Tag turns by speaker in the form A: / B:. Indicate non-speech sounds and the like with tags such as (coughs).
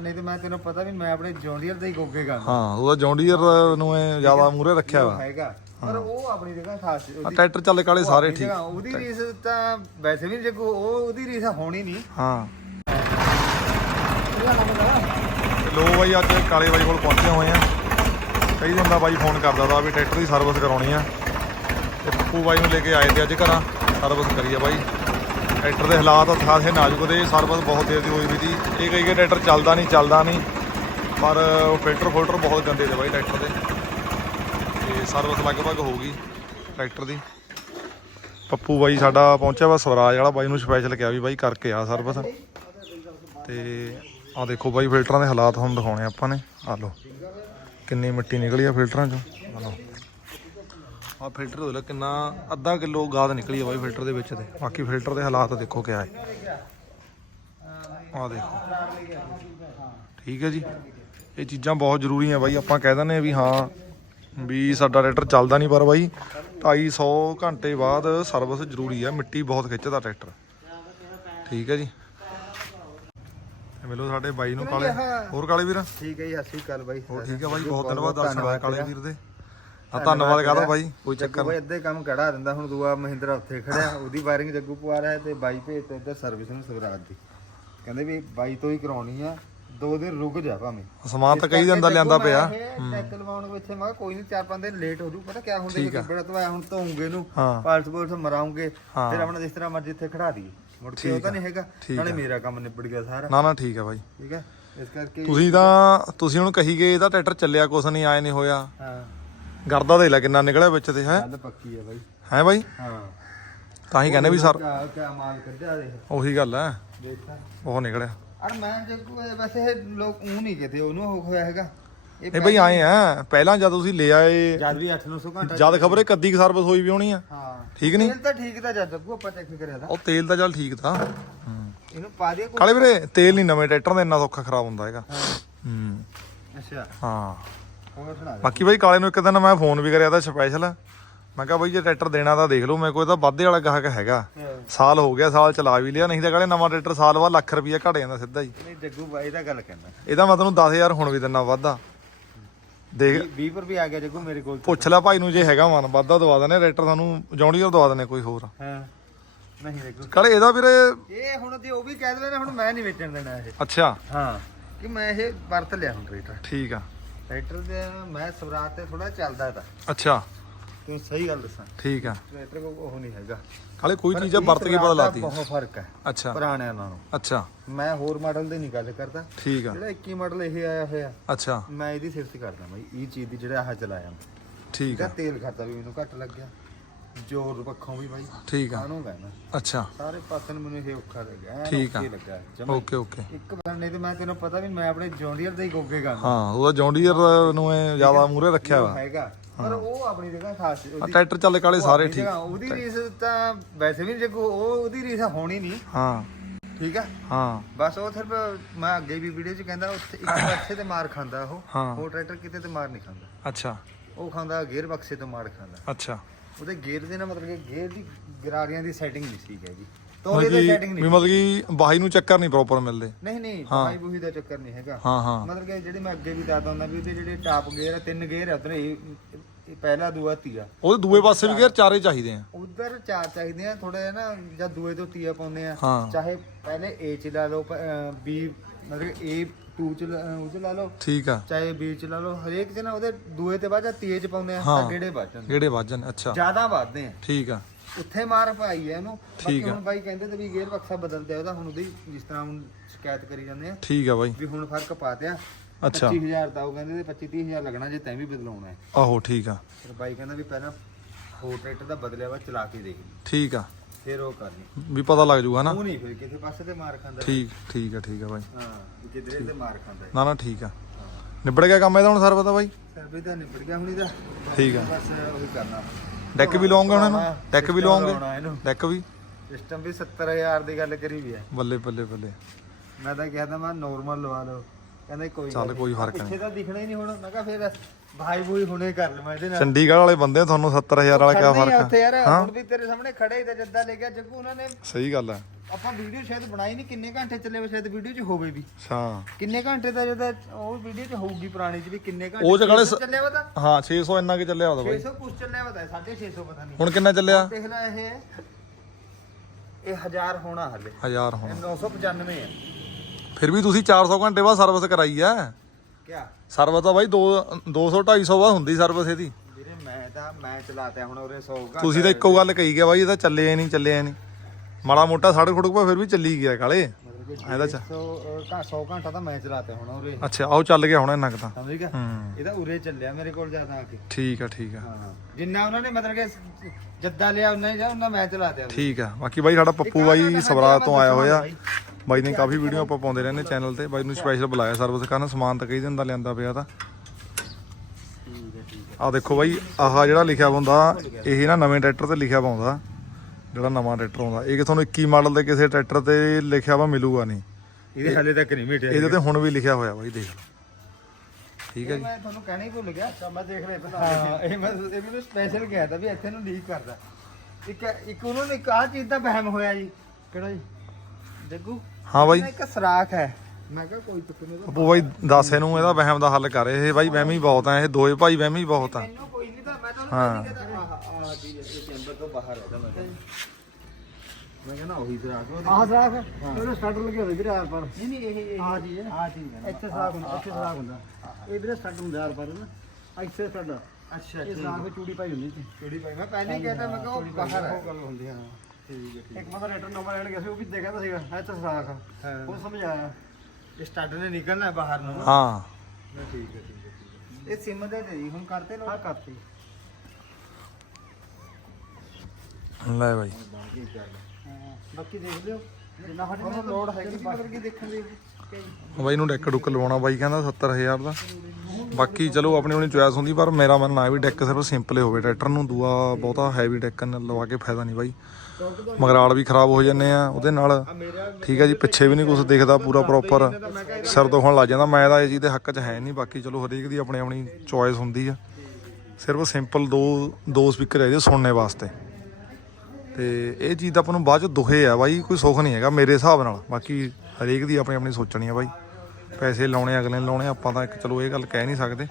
A: ਨਹੀਂ ਤੇ ਮੈਂ ਤੈਨੂੰ ਪਤਾ ਵੀ ਮੈਂ ਆਪਣੇ ਜੌਂਡੀਅਰ ਦੇ ਹੀ ਗੋਗੇ ਗਾ
B: ਹਾਂ ਉਹਦਾ ਜੌਂਡੀਅਰ ਨੂੰ ਇਹ ਜ਼ਿਆਦਾ ਮੂਰੇ ਰੱਖਿਆ ਵਾ।
A: ਹੈਗਾ ਪਰ ਉਹ ਆਪਣੀ ਜਗ੍ਹਾ ਖਾਸ।
B: ਆ
A: ਉਹਦੀ
B: ਟਰੈਕਟਰ ਚੱਲੇ ਕਾਲੇ ਸਾਰੇ ਠੀਕ।
A: ਉਹਦੀ ਰੀਸ ਤਾਂ ਵੈਸੇ ਵੀ ਜੇ ਉਹ ਉਹਦੀ ਰੀਸ ਹੋਣੀ ਨਹੀਂ।
B: ਹਾਂ। ਲੋ ਬਾਈ ਅੱਜ ਕਾਲੇ ਬਾਈ ਕੋਲ ਪਹੁੰਚੇ ਹੋਏ ਆ। ਕਈ ਦਿਨ ਦਾ ਬਾਈ ਫੋਨ ਕਰਦਾ ਤਾ ਵੀ ਟਰੈਕਟਰ ਦੀ ਸਰਵਿਸ ਕਰਾਉਣੀ ਆ। ਤੇ ਪੱਪੂ ਬਾਈ ਨੂੰ ਲੈ ਕੇ ਆਏ ਤੇ ਅੱਜ ਘਰਾਂ ਸਰਵਿਸ ਕਰੀ ਆ ਬਾਈ। ਟਰੈਕਟਰ ਦੇ ਹਾਲਾਤ ਖਾਸੇ ਨਾਜ਼ੁਕ ਦੇ, ਸਰਵਿਸ ਬਹੁਤ ਦੇਰ ਦੀ ਹੋਈ ਵੀ ਸੀ। ਇਹ ਕਈ ਕਿ ਟਰੈਕਟਰ ਚੱਲਦਾ ਨਹੀਂ ਚੱਲਦਾ ਨਹੀਂ। ਪਰ ਫਿਲਟਰ ਫਿਲਟਰ ਬਹੁਤ ਗੰਦੇ ਦੇ ਬਾਈ ਟਰੈਕਟਰ ਦੇ। ਤੇ ਸਰਵਿਸ ਲਗਭਗ ਹੋ ਗਈ ਟਰੈਕਟਰ ਦੀ। ਪੱਪੂ ਬਾਈ ਸਾਡਾ ਪਹੁੰਚਿਆ ਵਾ ਸਵਰਾਜ ਵਾਲਾ, ਬਾਈ ਨੂੰ ਸਪੈਸ਼ਲ ਕਿਹਾ ਵੀ ਬਾਈ ਕਰਕੇ ਆ ਸਰਵਿਸ। ਤੇ ਆ ਦੇਖੋ ਬਾਈ, ਫਿਲਟਰਾਂ ਦੇ ਹਾਲਾਤ ਹੁਣ ਦਿਖਾਉਣੇ ਆਪਾਂ ਨੇ। ਆ ਲਓ, ਕਿੰਨੀ ਮਿੱਟੀ ਨਿਕਲੀ ਆ ਫਿਲਟਰਾਂ ਚੋਂ। ਆ ਲਓ। ਆ ਫਿਲਟਰ ਦੇ ਲੋ ਕਿੰਨਾ ਅੱਧਾ ਕਿਲੋ ਗਾਦ ਨਿਕਲੀ ਆ ਬਾਈ ਫਿਲਟਰ ਦੇ ਵਿੱਚ ਤੇ। ਬਾਕੀ ਫਿਲਟਰ ਦੇ ਹਾਲਾਤ ਦੇਖੋ ਕਿਆ ਹੈ। ਆ ਦੇਖੋ। ਠੀਕ ਹੈ ਜੀ। ਇਹ ਚੀਜ਼ਾਂ ਬਹੁਤ ਜ਼ਰੂਰੀ ਆ ਬਾਈ। ਆਪਾਂ ਕਹਿ ਦਿੰਦੇ ਆ ਵੀ ਹਾਂ ਵੀ ਸਾਡਾ ਟਰੈਕਟਰ ਚੱਲਦਾ ਨਹੀਂ ਪਰ ਬਾਈ 250 ਘੰਟੇ ਬਾਅਦ ਸਰਵਿਸ ਜ਼ਰੂਰੀ ਆ। ਮਿੱਟੀ ਬਹੁਤ ਖਿੱਚਦਾ ਟਰੈਕਟਰ। ਠੀਕ ਹੈ ਜੀ। ਮਿਲੋ ਸਾਡੇ ਬਾਈ ਨੂੰ ਕਾਲੇ। ਹੋਰ ਕਾਲੇ ਵੀਰ?
A: ਠੀਕ ਹੈ ਜੀ ਸਤਿ ਸ਼੍ਰੀ ਅਕਾਲ ਬਾਈ।
B: ਹੋਰ ਠੀਕ ਹੈ ਬਾਈ? ਬਹੁਤ ਧੰਨਵਾਦ ਦਰਸ਼ਨ ਕਾਲੇ ਵੀਰ ਦੇ। ਆ ਧੰਨਵਾਦ ਕਰਦਾ ਬਾਈ ਕੋਈ ਚੱਕਰ
A: ਬਾਈ ਅੱਧੇ ਕੰਮ ਕਢਾ ਦਿੰਦਾ ਹੁਣ ਦੂਆ ਮਹਿੰਦਰਾ ਉੱਥੇ ਖੜਿਆ ਉਹਦੀ ਵਾਇਰਿੰਗ ਜੱਗੂ ਪਵਾ ਰਿਹਾ ਤੇ ਬਾਈ ਭੇਜ ਤੇ ਇੱਧਰ ਸਰਵਿਸ ਨੂੰ ਸਵਰਾਜ ਦੀ। ਕਹਿੰਦੇ ਵੀ ਬਾਈ ਤੋਂ ਹੀ ਕਰਾਉਣੀ ਆ ਦੋ ਦਿਨ ਰੁਕ ਜਾ ਭਾਵੇਂ।
B: ਸਮਾਨ ਤਾਂ ਕਈ ਦਿਨ ਦਾ ਲਿਆਂਦਾ ਪਿਆ।
A: ਟੈਕ ਲਵਾਉਣ ਵਿੱਚ ਮੈਂ ਕੋਈ ਨਹੀਂ ਚਾਰ ਪੰਜ ਦਿਨ ਲੇਟ ਹੋ ਜੂ ਪਤਾ ਕਿਆ ਹੁੰਦਾ ਕਿ ਬੜਾ ਤੋਂ ਹੁਣ ਧੋਉਂਗੇ ਨੂੰ। ਪਾਲਸ ਪੋਲਸ ਮਰਾਉਂਗੇ। ਫਿਰ ਆਪਣਾ ਜਿਸ ਤਰ੍ਹਾਂ ਮਰਜ਼ੀ ਇੱਥੇ ਖੜਾ ਦਈਏ। ਮੁੜ ਕੇ ਉਹ ਤਾਂ ਨਹੀਂ ਹੈਗਾ ਨਾਲੇ ਮੇਰਾ ਕੰਮ ਨਿਬੜ ਗਿਆ ਸਾਰਾ।
B: ਨਾ ਨਾ ਠੀਕ ਹੈ ਬਾਈ।
A: ਠੀਕ ਹੈ ਇਸ ਕਰਕੇ
B: ਤੁਸੀਂ ਤਾਂ ਤੁਸੀਂ ਹੁਣ ਕਹੀ ਗਏ ਇਹਦਾ ਟਰੈਕਟਰ ਚੱਲਿਆ ਕੁਛ ਨਹੀਂ ਆਏ ਨਹੀਂ ਹੋਇਆ।
A: ਹਾਂ।
B: ਗਰਦਾ ਦੇ ਲੈ ਕਿੰਨਾ ਨਿਕਲਿਆ ਵਿੱਚ ਤੇ ਹੈ?
A: ਗੱਲ ਪੱਕੀ ਹੈ ਬਾਈ।
B: ਹੈ ਬਾਈ?
A: ਹਾਂ।
B: ਤਾਂ ਹੀ ਕਹਿੰਦੇ ਵੀ ਸਰ
A: ਕਿਆ ਕਿਆ ਮਾਲ ਕੱਢਿਆ ਦੇਖ।
B: ਉਹੀ ਗੱਲ ਹੈ
A: ਦੇਖਾਂ
B: ਉਹ ਨਿਕਲਿਆ।
A: ਅਰ ਮੈਂ ਜੇ ਕੋਈ- ਵੈਸੇ ਇਹ ਲੋਕ ਉਹ ਨਹੀਂ ਕਿਤੇ ਉਹਨੂੰ ਹੋ ਹੋਇਆ ਹੈਗਾ।
B: ਇਹ ਬਈ ਆਏ ਆ ਪਹਿਲਾਂ ਜਦ ਤੁਸੀਂ ਲੈ ਆਏ
A: ਜਦ ਵੀ 8-900 ਘੰਟਾ
B: ਜਦ ਖਬਰੇ ਕੱਦੀ ਸਰਵਿਸ ਹੋਈ ਵੀ ਹੋਣੀ ਆ।
A: ਹਾਂ।
B: ਠੀਕ ਨਹੀਂ?
A: ਤੇਲ ਤਾਂ ਠੀਕ ਤਾਂ ਜਦ ਜੱਗੂ ਆਪਾਂ ਚੈੱਕ ਕਰਿਆ ਦਾ
B: ਉਹ ਤੇਲ ਤਾਂ ਚੱਲ ਠੀਕ ਤਾਂ। ਹੂੰ।
A: ਇਹਨੂੰ ਪਾ ਦਿਆ
B: ਕਾਲੇ ਵੀਰੇ ਤੇਲ ਨਹੀਂ ਨਵੇਂ ਟਰੈਕਟਰ ਦਾ ਇੰਨਾ ਸੌਖਾ ਖਰਾਬ ਹੁੰਦਾ ਹੈਗਾ। ਹੂੰ।
A: ਅੱਛਾ।
B: ਹਾਂ।
A: ਦੇ
B: ਬਾਕੀ ਬਾਈ ਕਾਲੇ ਨੂੰ ਇੱਕ ਦਿਨ ਮੈਂ ਫੋਨ ਵੀ ਕਰਿਆ ਤਾਂ ਸਪੈਸ਼ਲ ਮੈਂ ਕਿਹਾ ਬਾਈ ਜੇ ਟਰੈਕਟਰ ਦੇਣਾ ਤਾਂ ਦੇਖ ਲਓ ਮੇਰੇ ਕੋਲ ਤਾਂ ਵਾਧੇ ਵਾਲਾ ਗਾਹਕ ਹੈਗਾ। ਸਾਲ ਹੋ ਗਿਆ ਸਾਲ ਚਲਾ ਵੀ ਲਿਆ। ਨਹੀਂ ਤਾਂ ਕਾਲੇ ਨਵਾਂ ਟਰੈਕਟਰ ਸਾਲ ਬਾਅਦ ਲੱਖ ਰੁਪਈਆ ਘਟ ਜਾਂਦਾ ਸਿੱਧਾ ਹੀ।
A: ਨਹੀਂ ਜੱਗੂ ਬਾਈ ਦਾ ਗੱਲ ਕਹਿੰਦਾ।
B: ਇਹਦਾ ਮੈਂ ਤੈਨੂੰ 10000 ਹੁਣ ਵੀ ਦਿੰਨਾ ਵਾਧਾ। ਦੇਖ।
A: 20 ਪਰ ਵੀ ਆ ਗਿਆ ਜੱਗੂ ਮੇਰੇ ਕੋਲ
B: ਪੁੱਛ ਲੈ ਭਾਈ ਨੂੰ ਜੇ ਹੈਗਾ ਮਨ ਵਾਧਾ ਦਵਾ ਦਨੇ ਟਰੈਕਟਰ ਤੁਹਾਨੂੰ ਜੌਂਡੀਅਰ ਦਵਾ ਦਨੇ ਕੋਈ ਹੋਰ।
A: ਹਾਂ। ਨਹੀਂ
B: ਕਾਲੇ ਇਹਦਾ ਵੀਰੇ
A: ਇਹ ਹੁਣ ਜੇ ਉਹ ਵੀ ਕਹਿ ਨਾ ਹੁਣ ਮੈਂ ਨਹੀਂ ਵੇਚਣ ਦੇਣਾ ਇਹ।
B: ਅੱਛਾ।
A: ਹਾਂ ਕਿ ਮੈਂ ਇਹ ਵਰਤ ਲਿਆ ਹੁਣ ਟਰੈਕਟਰ
B: ਠੀਕ ਆ।
A: ਟਰੈਕਟਰ ਦੇ ਮੈਂ ਸਵਰਾਜ ਤੇ ਥੋੜਾ ਚੱਲਦਾ ਤਾਂ।
B: ਅੱਛਾ।
A: ਤੈਨੂੰ ਸਹੀ ਗੱਲ ਦੱਸਾਂ।
B: ਠੀਕ ਆ।
A: ਟਰੈਕਟਰ ਕੋ ਉਹ ਨਹੀਂ ਹੈਗਾ।
B: ਕਾਲੇ ਕੋਈ ਚੀਜ਼ ਆ ਵਰਤ ਕੇ ਪਤਾ ਲਾਤੀ।
A: ਬਹੁਤ ਫ਼ਰਕ ਹੈ
B: ਅੱਛਾ।
A: ਪੁਰਾਣਿਆਂ ਨਾਲੋਂ।
B: ਅੱਛਾ।
A: ਮੈਂ ਹੋਰ ਮਾਡਲ ਦੀ ਨਹੀਂ ਗੱਲ ਕਰਦਾ।
B: ਠੀਕ ਆ।
A: ਜਿਹੜਾ 21 ਮਾਡਲ ਇਹ ਆਇਆ ਹੋਇਆ
B: ਅੱਛਾ।
A: ਮੈਂ ਇਹਦੀ ਸਿਫਤ ਕਰਦਾ ਬਾਈ ਇਹ ਚੀਜ਼ ਦੀ ਜਿਹੜਾ ਆਹ ਚਲਾਇਆ
B: ਠੀਕ ਆ।
A: ਤੇਲ ਖਰਚਾ ਵੀ ਮੈਨੂੰ ਘੱਟ ਲੱਗਿਆ। ਜੋਰ ਪੱਖੋਂ ਵੀ ਬਾਈ।
B: ਠੀਕ ਆ।
A: ਕਾਹਨੂੰ ਕਹਿਣਾ।
B: ਅੱਛਾ।
A: ਸਾਰੇ ਪਾਸੇ ਨੂੰ ਮੈਨੂੰ ਇਹ ਔਖਾ ਐਨ
B: ਠੀਕ ਆ।
A: ਔਖੀ ਲੱਗਾ। ਜਮਾਂ ਹੀ।
B: Okay okay.
A: ਇੱਕ ਵਾਰ ਨਹੀਂ ਤੇ ਮੈਂ ਤੈਨੂੰ ਪਤਾ ਵੀ ਮੈਂ ਆਪਣੇ ਜੌਂਡੀਅਰ ਦੇ ਹੀ ਗੋਗੇ ਗਾ
B: ਹਾਂ ਉਹਦਾ ਜੌਂਡੀਅਰ ਨੂੰ ਇਹ ਜ਼ਿਆਦਾ ਮੂਰੇ ਰੱਖਿਆ ਵਾ।
A: ਹੈਗਾ। ਪਰ ਉਹ ਆਪਣੀ ਜਗ੍ਹਾ ਖਾਸ ਸੀ। ਉਹਦੀ
B: ਟਰੈਕਟਰ ਚੱਲੇ ਕਾਲੇ ਸਾਰੇ
A: ਆਪਣੀ
B: ਠੀਕ।
A: ਜਗ੍ਹਾ, ਉਹਦੀ ਰੀਸ ਤਾਂ ਵੈਸੇ ਵੀ ਜੇ ਕੋ ਉਹ ਉਹਦੀ ਰੀਸ ਹੋਣੀ ਨਹੀਂ।
B: ਹਾਂ।
A: ਠੀਕ ਆ?
B: ਹਾਂ।
A: ਬਸ ਉਹ ਸਿਰਫ ਮੈਂ ਅੱਗੇ ਵੀ ਵੀਡੀਓ 'ਚ ਕਹਿੰਦਾ ਉੱਥੇ ਇੱਕ (coughs) ਪਾਸੇ ਤੇ ਮਾਰ ਖਾਂਦਾ ਉਹ।
B: ਹਾਂ।
A: ਉਹ ਟਰੈਕਟਰ ਕਿਤੇ ਤੇ ਮਾਰ ਨਹੀਂ ਖਾਂਦਾ।
B: ਅੱਛਾ।
A: ਉਹ ਖਾਂਦਾ ਗੇਅਰ ਬਕਸੇ ਤੋਂ ਮਾਰ ਖਾਂਦਾ।
B: ਅੱਛਾ।
A: ਉਹਦੇ ਗੇਅਰ ਦੇ ਨਾਲ ਮਤਲਬ ਕਿ ਗੇਅਰ ਦੀ ਗਰਾਰੀਆਂ ਦੀ ਸੈਟਿੰਗ ਨਹੀਂ ਸੀ ਹੈਗੀ। ਤੋਰੇ ਦੀ ਸੈਟਿੰਗ
B: ਵੀ
A: ਨਹੀਂ
B: ਮਤਲਬ ਕਿ ਬਾਈ ਨੂੰ ਚੱਕਰ ਨਹੀਂ ਪ੍ਰੋਪਰ ਮਿਲਦੇ।
A: ਨਹੀਂ ਨਹੀਂ ਭਾਈ ਬੂਹੀ ਦਾ ਚੱਕਰ ਨਹੀਂ ਹੈਗਾ।
B: ਹਾਂ ਹਾਂ।
A: ਮਤਲਬ ਕਿ ਜਿਹੜੀ ਮੈਂ ਅੱਗੇ ਵੀ ਦੱਸਦਾ ਹੁੰਦਾ ਵੀ ਉਹਦੇ ਜਿਹੜੇ ਟਾਪ ਗੇਅਰ ਆ ਤਿੰਨ ਗੇਅਰ ਆ ਉਧਰ ਇਹ ਪਹਿਲਾ ਦੂਆ ਤੀਆ।
B: ਉਹਦੇ ਦੂਏ ਪਾਸੇ ਵੀ ਗੇਅਰ ਚਾਰੇ ਚਾਹੀਦੇ ਆ।
A: ਉਧਰ ਚਾਰ ਚਾਹੀਦੇ ਆ ਥੋੜਾ ਜਿਹਾ ਨਾ ਜਦ ਦੂਏ ਤੋਂ ਤੀਆ ਪਾਉਂਦੇ ਆ।
B: ਹਾਂ।
A: ਚਾਹੇ ਪਹਿਲੇ ਏ ਚ ਲਾ ਲਓ ਬੀ ਮਤਲਬ ਏ 2 ਚ ਲਾ- ਅਹ ਉਹ ਚ ਲਾ ਲਓ।
B: ਠੀਕ ਆ।
A: ਚਾਹੇ ਬੀ ਚ ਲਾ ਲਓ ਹਰੇਕ ਚ ਨਾ ਉਹਦੇ ਦੂਏ ਤੇ ਬਾਅਦ ਤੀਏ ਚ ਪਾਉਂਦੇ ਆ
B: ਹਾਂ।
A: ਤਾਂ ਗੇੜੇ ਵੱਜ ਜਾਂਦੇ
B: ਕਿਹੜੇ ਵਾਜਨ ਅੱਛਾ।
A: ਜ਼ਿਆਦਾ ਵੱਧਦੇ ਆ।
B: ਠੀਕ ਆ।
A: ਉੱਥੇ ਮਾਰ ਪਾਈ ਹੈ ਇਹਨੂੰ। ਬਾਕੀ
B: ਠੀਕ ਆ।
A: ਹੁਣ ਬਾਈ ਕਹਿੰਦੇ ਤੇ ਵੀ ਗੇਅਰ ਬਕਸਾ ਬਦਲਦੇ ਆ ਉਹਦਾ ਹੁਣ ਉਹਦੀ ਜਿਸ ਤਰ੍ਹਾਂ ਹੁਣ ਸ਼ਿਕਾਇਤ ਕਰੀ ਜਾਂਦੇ ਆ।
B: ਠੀਕ ਆ ਬਾਈ।
A: ਵੀ ਹੁਣ ਫ਼ਰਕ ਪਾ ਦਿਆ।
B: ਅੱਛਾ।
A: 25000 ਦਾ ਉਹ ਕਹਿੰਦੇ ਤੇ 25 30000 ਲੱਗਣਾ ਜੇ ਤੈਂ ਵੀ ਬਦਲਾਉਣਾ ਹੈ।
B: ਆਹੋ ਠੀਕ ਆ।
A: ਫਿਰ ਬਾਈ ਕਹਿੰਦਾ ਵੀ ਪਹਿਲਾਂ ਹੋਰ ਟਰੈਕਟਰ ਦਾ ਬਦਲਿਆ ਵਾ ਚਲਾ ਕੇ ਦੇਖ ਲਈ
B: ਠੀਕ ਆ।
A: ਫਿਰ ਉਹ ਕਰ ਲਈ।
B: ਵੀ ਪਤਾ ਲੱਗ ਜੂਗਾ ਨਾ।
A: ਉਹ ਨਹੀਂ ਫਿਰ ਕਿਸੇ ਪਾਸੇ ਤੇ ਮਾਰ ਖਾਂਦਾ।
B: ਠੀਕ ਠੀਕ ਆ ਠੀਕ ਆ ਬਾਈ।
A: ਹਾਂ ਕਿਧਰੇ ਤੇ ਮਾਰ ਖਾਂਦਾ
B: ਨਾ ਨਾ ਠੀਕ ਆ। ਨਿਬੜ ਗਿਆ ਕੰਮ ਇਹਦਾ ਹੁਣ ਸਰ ਪਤਾ ਬਾਈ?
A: ਸਰ ਵੀ ਤਾਂ ਨਿਬੜ ਗਿਆ ਹੁਣੀ ਦਾ।
B: ਠੀਕ ਆ।
A: ਬਸ ਉਹੀ ਕਰਨਾ।
B: ਡੈਕ ਵੀ ਲਵਾਉਂਗੇ ਹੁਣ ਇਹਨੂੰ? ਡੈਕ ਵੀ
A: ਇਹਨੂੰ।
B: ਡੈਕ ਵੀ?
A: ਸਿਸਟਮ ਵੀ 70000 ਦੀ ਗੱਲ ਕਰੀ ਵੀ ਹੈ
B: ਬੱਲੇ ਬੱਲੇ ਬੱਲੇ।
A: ਮੈਂ ਤਾਂ ਕਿਹਾ ਤਾਂ ਮੈਂ ਨਾਰਮਲ ਲਵਾ ਲਓ ਕਹਿੰਦੇ ਕੋਈ
B: ਚੱਲ ਕੋਈ। ਫ਼ਰਕ
A: ਪਿੱਛੇ
B: ਨਹੀਂ।
A: ਤਾਂ ਦਿਖਣਾ ਹੀ ਨਹੀਂ ਹੁਣ। ਮੈਂ ਕਿਹਾ ਫਿਰ ਭਾਈ ਬੂਈ ਹੁਣੇ ਕਰ ਲਵਾਂ ਇਹਦੇ ਨਾਲ।
B: ਚੰਡੀਗੜ੍ਹ ਵਾਲੇ ਬੰਦੇ ਤੁਹਾਨੂੰ 70000 ਵਾਲਾ ਕਿਆ
A: ਖੜਨਾ ਹੀ ਆ
B: ਫ਼ਰਕ
A: ਉੱਥੇ
B: ਆ
A: ਯਾਰ ਹੁਣ ਵੀ ਤੇਰੇ ਸਾਹਮਣੇ ਖੜੇ ਹੀ ਤੇ ਜੱਦਾ ਲੈ ਗਿਆ ਜੱਗੂ ਉਹਨਾਂ ਨੇ।
B: ਸਹੀ ਗੱਲ ਆ।
A: ਆਪਾਂ ਵੀਡੀਓ ਸ਼ਾਇਦ ਬਣਾਈ ਨਹੀਂ ਕਿੰਨੇ ਘੰਟੇ ਚੱਲੇ ਹੋਏ ਸ਼ਾਇਦ ਵੀਡੀਓ 'ਚ ਹੋਵੇ ਵੀ।
B: ਹਾਂ
A: ਕਿੰਨੇ ਘੰਟੇ ਦਾ ਜਿਹਦਾ ਉਹ ਵੀਡੀਓ 'ਚ ਹੋਊਗੀ ਪੁਰਾਣੀ 'ਚ ਵੀ ਕਿੰਨੇ ਘੰਟੇ
B: ਉਹ 'ਚ
A: 600 ਚੱਲਿਆ ਵਾ ਤਾਂ।
B: ਹਾਂ 600 ਇੰਨਾ ਕਿ ਚੱਲਿਆ ਉਹਦਾ ਬਾਈ।
A: 600 ਕੁਛ ਚੱਲਿਆ ਵਾ ਤਾਂ 650 ਪਤਾ ਨਹੀਂ
B: ਹੁਣ ਕਿੰਨਾ ਚੱਲਿਆ?
A: ਦੇਖ ਲੈ ਇਹ। ਇਹ 1000 ਹੋਣਾ ਹਲੇ।
B: 1000 ਹੁਣ।
A: ਇਹ 995 ਹੈ
B: ਫਿਰ ਵੀ ਤੁਸੀਂ 400 ਘੰਟੇ ਬਾਅਦ ਸਰਵਿਸ ਕਰਾਈ ਆ।
A: ਕਿਆ?
B: ਸਰਵਿਸ ਤਾਂ ਬਾਈ 2 200 250 ਬਾਅਦ ਹੁੰਦੀ ਸਰਵਿਸ ਇਹਦੀ।
A: ਵੀਰੇ ਮੈਂ ਤਾਂ ਮੈਂ ਚਲਾਤਿਆ ਹੁਣ ਉਰੇ 100 ਘੰਟਾ।
B: ਤੁਸੀਂ ਤਾਂ ਇੱਕੋ ਗੱਲ ਕਹੀ ਗਿਆ ਬਾਈ ਇਹ ਤਾਂ ਚੱਲਿਆ ਨਹੀਂ ਚੱਲਿਆ ਨਹੀਂ ਮਾੜਾ ਮੋਟਾ ਸੜਕ ਖੁੜਕ ਪਾ ਫਿਰ ਵੀ ਚੱਲੀ ਗਿਆ ਕਾਲੇ। ਇਹਦਾ ਚ
A: 100 100 ਘੰਟਾ ਤਾਂ ਮੈਂ ਚਲਾਤਿਆ ਹੁਣ ਉਰੇ।
B: ਅੱਛਾ ਆਓ ਚੱਲ ਗਿਆ ਹੁਣ ਇੰਨਾ ਕੁ ਤਾਂ।
A: ਸਮਝ ਗਿਆ?
B: ਹੂੰ।
A: ਇਹਦਾ ਉਰੇ ਚੱਲਿਆ ਮੇਰੇ ਕੋਲ ਜ਼ਿਆਦਾ ਆ ਕੇ।
B: ਠੀਕ ਆ ਠੀਕ ਆ।
A: ਹਾਂ। ਜਿੰਨਾ ਉਹਨਾਂ ਨੇ ਮਤਲਬ ਕਿ ਜੱਦਾ ਲਿਆ ਉਹਨਾਂ ਹੀ ਜਾ ਉਹਨਾਂ ਮੈਂ ਚਲਾਤਿਆ
B: ਠੀਕ ਆ। ਬਾਕੀ ਬਾਈ ਸਾਡਾ ਪੱਪੂ ਬਾਈ ਸਵਰਾਜ ਤੋਂ ਆਇਆ ਹੋਇਆ। ਬਾਈ ਨੇ ਕਾਫੀ ਵੀਡੀਓ ਆਪਾਂ ਪਾਉਂਦੇ ਰਹਿੰਦੇ ਚੈਨਲ ਤੇ। ਬਾਈ ਨੂੰ ਸਪੈਸ਼ਲ ਬੁਲਾਇਆ ਸਰਵਿਸ ਕਰਨ। ਸਮਾਨ ਤਾਂ ਕਈ ਦਿਨ ਦਾ ਲਿਆਂਦਾ ਪਿਆ ਤਾਂ।
A: ਠੀਕ ਹੈ ਠੀਕ
B: ਆ ਦੇਖੋ ਬਾਈ ਆਹ ਜਿਹੜਾ ਲਿਖਿਆ ਹੁੰਦਾ ਇਹ ਨਾ ਨਵੇਂ ਟਰੈਕਟਰ ਤੇ ਲਿਖਿਆ ਪਾਉਂਦਾ। ਜਿਹੜਾ ਨਵਾਂ ਟਰੈਕਟਰ ਆਉਂਦਾ। ਇਹ ਕਿ ਤੁਹਾਨੂੰ 21 ਮਾਡਲ ਦੇ ਕਿਸੇ ਟਰੈਕਟਰ ਤੇ ਲਿਖਿਆ ਵਾ ਮਿਲੂਗਾ ਨਹੀਂ।
A: ਇਹਦੇ ਹਲੇ ਤੱਕ ਨਹੀਂ ਮਿਟਿਆ
B: ਇਹਦੇ ਤੇ ਹੁਣ ਵੀ ਲਿਖਿਆ ਹੋਇਆ ਬਾਈ ਦੇਖ ਲਓ। ਠੀਕ ਹੈ ਜੀ।
A: ਮੈਂ ਤੁਹਾਨੂੰ ਕਹਿਣਾ ਹੀ ਭੁੱਲ ਗਿਆ। ਤਾਂ ਮੈਂ ਦੇਖ ਲਿਆ ਪਹਿਲਾਂ ਇਹ ਮੈਂ ਇਹ ਮੈਨੂੰ ਸਪੈਸ਼ਲ ਕਿਹਾ ਤਾਂ ਵੀ ਇੱਥੇ ਨੂੰ ਲੀਕ ਕਰਦਾ। ਇੱਕ ਇੱਕ ਉਹਨਾਂ ਨੂੰ ਇੱਕ ਆਹ ਚੀਜ਼ ਦਾ ਵਹਿਮ ਹੋਇਆ ਜੀ। ਕਿਹੜਾ ਜੀ? ਜੱਗੂ
B: ਹਾਂ ਬਾਈ।
A: ਇੱਕ ਸਰਾਖ ਹੈ। ਮੈਂ ਕਿਹਾ ਕੋਈ ਤੁੱਕ ਨਹੀਂ
B: ਪੱਪੂ ਬਾਈ ਦੱਸ ਇਹਨੂੰ ਇਹਦਾ ਵਹਿਮ ਦਾ ਹੱਲ ਕਰ ਇਹ ਬਾਈ ਵਹਿਮੀ ਬਹੁਤ ਆ ਇਹ ਦੋਏ ਭਾਈ ਵਹਿਮੀ ਬਹੁਤ ਆ।
A: ਮੈਨੂੰ ਕੋਈ ਨਹੀਂ ਤਾਂ ਮੈਂ ਤਾਂ
B: ਹਾਂ।
A: ਉਹਨੂੰ ਕਹਿੰਦਾ ਆਹ ਆਹ ਜੀ ਇਹ ਚੈਂਬਰ ਤੋਂ ਬਾਹਰ ਹੈ ਤਾਂ ਮੈਂ ਕਿਹਾ। ਮੈਂ ਕਹਿੰਦਾ ਉਹੀ ਸਰਾਖ
C: ਆਹ ਸਰਾਖ? ਉਹਦੇ ਸਟਾਰਟਰ ਲੱਗੇ ਹੋਏ ਵੀਰੇ ਆਰ ਪਰ
A: ਨਹੀਂ ਨਹੀਂ ਇਹ ਇਹ
C: ਆਹ ਚੀਜ਼ ਹੈ
A: ਆਹ ਚੀਜ਼ ਹੈ
C: ਇੱਥੇ ਸਰਾਖ ਹੁੰਦਾ ਇੱਥੇ ਸਰਾਖ ਹੁੰਦਾ। ਇਹ ਵੀਰੇ ਸਟਾਰਟਰ ਹੁੰਦਾ ਆਰ ਪਰ ਨਾ? ਇੱਥੇ ਸਾਡਾ
A: ਅੱਛਾ
C: ਇਹ ਸਰਾਖ ਚੂੜੀ ਪਾਈ ਹੁੰਦੀ ਸੀ।
A: ਚੂੜੀ ਪਾਈ। ਮੈਂ ਪਹਿਲਾਂ ਹੀ ਕਹਿਤਾ ਮੈਂ ਕਿਹਾ ਉਹ ਬਾਹਰ ਹੈ।
C: ਉਹ ਗੱਲ ਹੁੰਦੀ ਹਾਂ
A: ਠੀਕ ਹੈ ਠੀਕ
C: ਇੱਕ ਬੰਦਾ ਰੈਟਰ ਨੰਬਰ ਲੈਣ ਗਿਆ ਸੀ ਉਹ ਵੀ ਦੇਖਿਆ ਤਾਂ ਸੀਗਾ ਇੱਥੇ ਸਰਾਖ ਆ।
A: ਹਾਂ।
C: ਉਹ ਸਮਝ ਆਇਆ
A: ਇਹ ਸਟਾਰਟ ਨੇ ਨਿਕਲਣਾ ਹੈ ਬਾਹਰ ਨੂੰ।
B: ਹਾਂ।
A: ਨਾ ਠੀਕ ਹੈ ਠੀਕ ਹੈ ਠੀਕ ਹੈ। ਇਹ ਸਿਮ ਦੇ ਤੇ ਜੀ ਹੁਣ ਕਰਤੇ
C: ਆਹ
A: ਲੋਕ
C: ਕਰਤੀ।
B: ਲੈ ਬਾਈ।
A: ਬਾਕੀ
C: ਹਾਂ, ਦੇਖ ਲਿਓ। ਜਿੰਨਾ
A: ਉਹਨੂੰ ਲੋਡ ਹੈਗੀ ਮਤਲਬ ਕਿ ਦੇਖਣ ਦੀ।
B: ਬਾਈ ਨੂੰ ਡੈਕ ਡੁੱਕ ਲਵਾਉਣਾ ਬਾਈ ਕਹਿੰਦਾ 70000 ਦਾ। ਬਾਕੀ ਚਲੋ ਆਪਣੀ ਆਪਣੀ ਚੋਇਸ ਹੁੰਦੀ, ਪਰ ਮੇਰਾ ਮੰਨਣਾ ਹੈ ਵੀ ਡੈਕ ਸਿਰਫ ਸਿੰਪਲ ਹੀ ਹੋਵੇ ਟਰੈਕਟਰ ਨੂੰ ਦੂਆ ਬਹੁਤਾ ਹੈਵੀ ਡੈਕ ਲਵਾ ਕੇ ਫਾਇਦਾ ਨਹੀਂ ਬਾਈ। ਮਗਰਾਲ ਵੀ ਖਰਾਬ ਹੋ ਜਾਂਦੇ ਆ, ਉਹਦੇ ਨਾਲ ਠੀਕ ਹੈ ਜੀ, ਪਿੱਛੇ ਵੀ ਨਹੀਂ ਕੁਝ ਦਿਖਦਾ ਪੂਰਾ ਪ੍ਰੋਪਰ ਸਿਰ ਦੁਖਣ ਲੱਗ ਜਾਂਦਾ, ਮੈਂ ਤਾਂ ਇਹ ਚੀਜ਼ ਦੇ ਹੱਕ 'ਚ ਹੈ ਨਹੀਂ, ਬਾਕੀ ਚਲੋ ਹਰੇਕ ਦੀ ਆਪਣੀ ਆਪਣੀ ਚੋਇਸ ਹੁੰਦੀ ਆ। ਸਿਰਫ ਸਿੰਪਲ ਦੋ ਦੋ ਸਪੀਕਰ ਹੈ ਜੇ ਸੁਣਨੇ ਵਾਸਤੇ। ਤੇ ਇਹ ਚੀਜ਼ ਤਾਂ ਆਪਾਂ ਨੂੰ ਬਾਅਦ ਚ ਦੁਖੇ ਆ ਬਾਈ, ਕੋਈ ਸੁੱਖ ਨਹੀਂ ਹੈਗਾ ਮੇਰੇ ਹਿਸਾਬ ਨਾਲ, ਬਾਕੀ ਹਰੇਕ ਦੀ ਆਪਣੀ ਆਪਣੀ ਸੋਚਣੀ ਆ ਬਾਈ। ਪੈਸੇ ਲਾਉਣੇ ਅਗਲੇ ਨੇ ਲਾਉਣੇ ਆਪਾਂ ਤਾਂ ਇੱਕ ਚਲੋ ਇਹ ਗੱਲ ਕਹਿ ਨਹੀਂ ਸਕਦੇ।